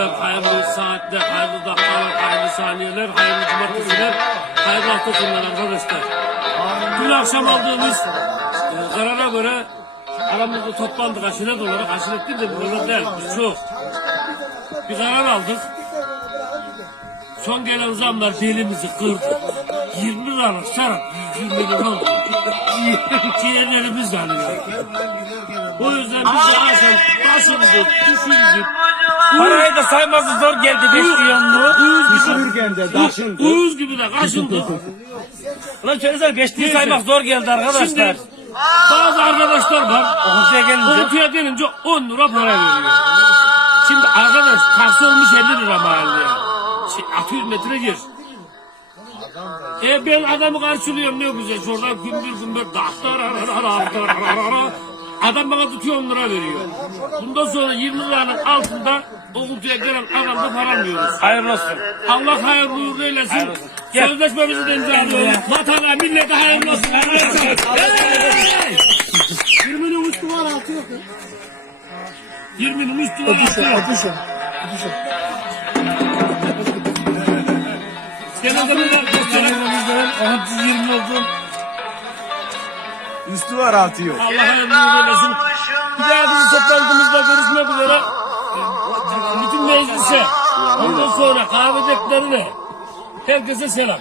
geceler, hayırlı saatler, hayırlı dakikalar, hayırlı saniyeler, hayırlı cumartesiler, hayırlı hafta sonları arkadaşlar. Dün akşam aldığımız e, karara göre aramızda toplandık aşiret olarak. Aşiret değil de burada değil, biz çok. Bir karar aldık. Son gelen zamlar belimizi kırdı. 20 liralık şarap 120 lira oldu. Ciğerlerimiz yanıyor. O yüzden biz akşam başımızı düşündük. Parayı da sayması zor geldi 5 milyonlu. Uyuz gibi, taşındı. uyuz gibi de kaşındık. Ulan şöyle 5 Neyse. saymak zor geldi arkadaşlar. Şimdi bazı arkadaşlar var. Okutuya gelince. Okutuya gelince 10 lira para veriyor. Şimdi arkadaş taksi olmuş 50 lira mahalleye. Şey, 600 metre gir. E ben adamı karşılıyorum ne güzel. Şuradan gümbür gümbür Adam bana tutuyor 10 lira veriyor. Bundan sonra 20 liranın altında okuluya gelen adamda para almıyoruz. Hayırlı olsun. Allah hayırlı uğurlu eylesin. Hayırlı olsun. Gel. Sözleşmemizi de imzalıyoruz. Vatana, millete hayırlı olsun. Hey! 20'nin üstü var altı yok. 20'nin üstü var. Altı yok. atışa. Atışa. Gene de bir Senemizden 20 oldu. Üstü var altı yok. Allah hayırlı uğurlu eylesin. Bir daha bizim toplantımızda görüşmek üzere. Bütün meclise, ondan sonra kahvedeklerine herkese selam.